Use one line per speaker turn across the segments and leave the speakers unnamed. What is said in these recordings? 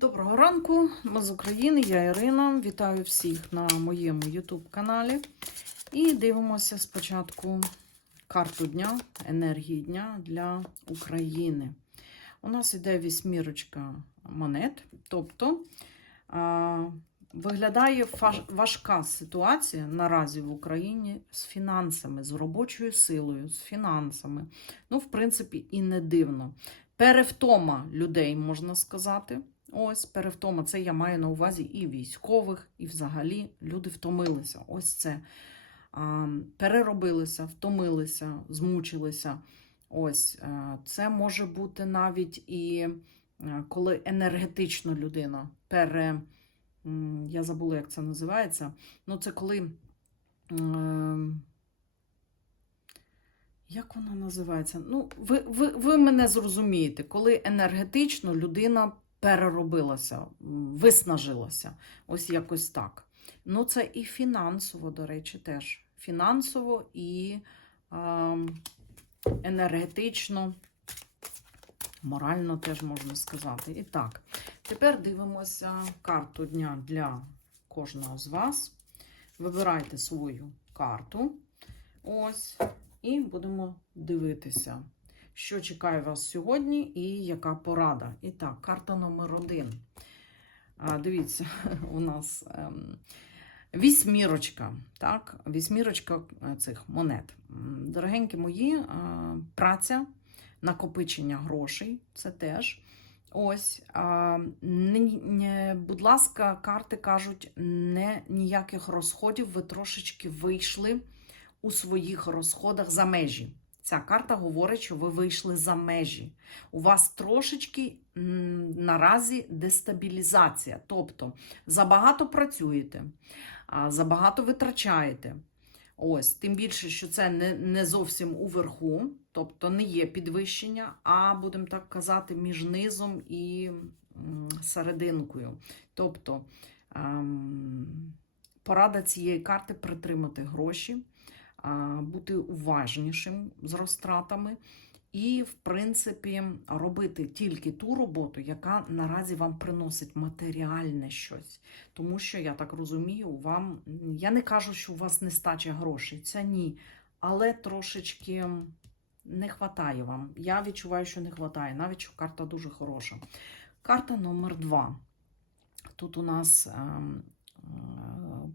Доброго ранку, ми з України, я Ірина. Вітаю всіх на моєму YouTube каналі. І дивимося спочатку карту дня, енергії дня для України. У нас іде вісьмірочка монет, тобто а, виглядає важка ситуація наразі в Україні з фінансами, з робочою силою, з фінансами. Ну, в принципі, і не дивно. Перевтома людей, можна сказати. Ось перевтома. Це я маю на увазі і військових, і взагалі люди втомилися. Ось це. А, переробилися, втомилися, змучилися. Ось е, це може бути навіть і е, коли енергетично людина пере. Я забула, як це називається. Ну, це коли. Як вона називається? Ну, ви, ви, ви мене зрозумієте, коли енергетично людина переробилася, виснажилася. Ось якось так. Ну, це і фінансово, до речі, теж. Фінансово і а, енергетично, морально теж можна сказати. І так, тепер дивимося карту дня для кожного з вас. Вибирайте свою карту. Ось. І будемо дивитися, що чекає вас сьогодні і яка порада. І так, карта номер один. Дивіться, у нас ем, вісьмірочка. Так? Вісьмірочка е, цих монет. Дорогенькі мої, е, праця, накопичення грошей це теж. Ось, будь ласка, карти кажуть, не ніяких розходів, ви трошечки вийшли у своїх розходах за межі. Ця карта говорить, що ви вийшли за межі. У вас трошечки наразі дестабілізація. Тобто забагато працюєте, забагато витрачаєте. Ось, тим більше, що це не, не зовсім уверху, тобто не є підвищення, а будемо так казати, між низом і серединкою. Тобто ем, порада цієї карти притримати гроші бути уважнішим з розтратами і, в принципі, робити тільки ту роботу, яка наразі вам приносить матеріальне щось. Тому що, я так розумію, вам я не кажу, що у вас нестача грошей, це ні. Але трошечки не вистачає вам. Я відчуваю, що не вистачає, навіть що карта дуже хороша. Карта номер два. Тут у нас ем, е,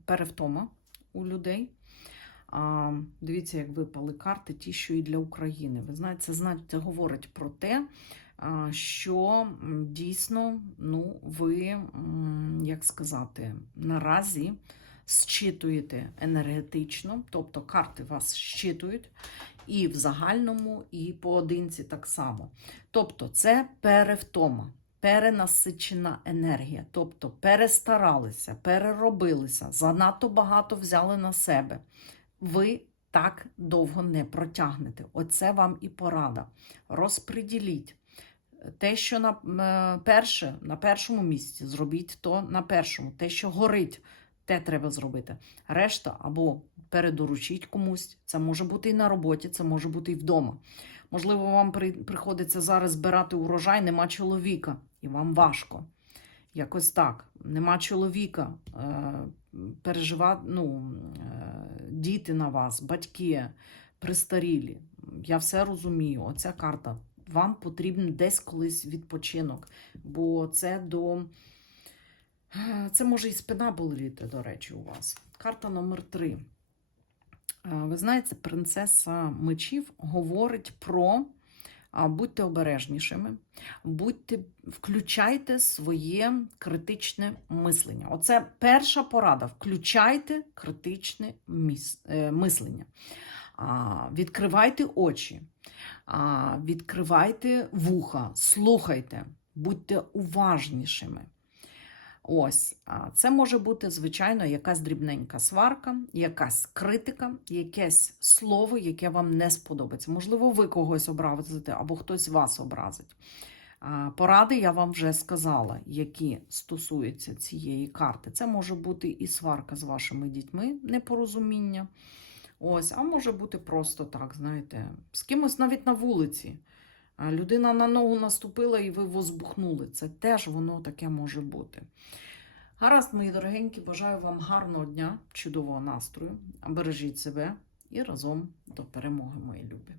перевтома у людей. Дивіться, як випали карти, ті, що і для України. Ви знаєте, це, зна- це говорить про те, що дійсно ну, ви, як сказати, наразі зчитуєте енергетично, тобто карти вас щитують, і в загальному, і поодинці так само. Тобто, це перевтома. Перенасичена енергія, тобто перестаралися, переробилися, занадто багато взяли на себе ви так довго не протягнете. Оце вам і порада. Розпреділіть. Те, що на е, перше, на першому місці, зробіть то на першому. Те, що горить, те треба зробити. Решта або передоручіть комусь. Це може бути і на роботі, це може бути і вдома. Можливо, вам при, приходиться зараз збирати урожай, нема чоловіка, і вам важко. Якось так. Нема чоловіка. Е, пережива, ну, е, діти на вас, батьки, пристарілі. Я все розумію. Оця карта. Вам потрібен десь колись відпочинок, бо це до. е, Це може і спина боліти, до речі, у вас. Карта номер три. Е, Ви знаєте, принцеса мечів говорить про будьте обережнішими, будьте, включайте своє критичне мислення. Оце перша порада. Включайте критичне е, мислення. Відкривайте очі, відкривайте вуха, слухайте, будьте уважнішими. Ось, це може бути, звичайно, якась дрібненька сварка, якась критика, якесь слово, яке вам не сподобається. Можливо, ви когось образите, або хтось вас образить. Поради я вам вже сказала, які стосуються цієї карти. Це може бути і сварка з вашими дітьми, непорозуміння. Ось, а може бути просто так, знаєте, з кимось навіть на вулиці. А Людина на ногу наступила і ви возбухнули. Це теж воно таке може бути. Гаразд, мої дорогенькі, бажаю вам гарного дня, чудового настрою. Бережіть себе і разом до перемоги, мої любі.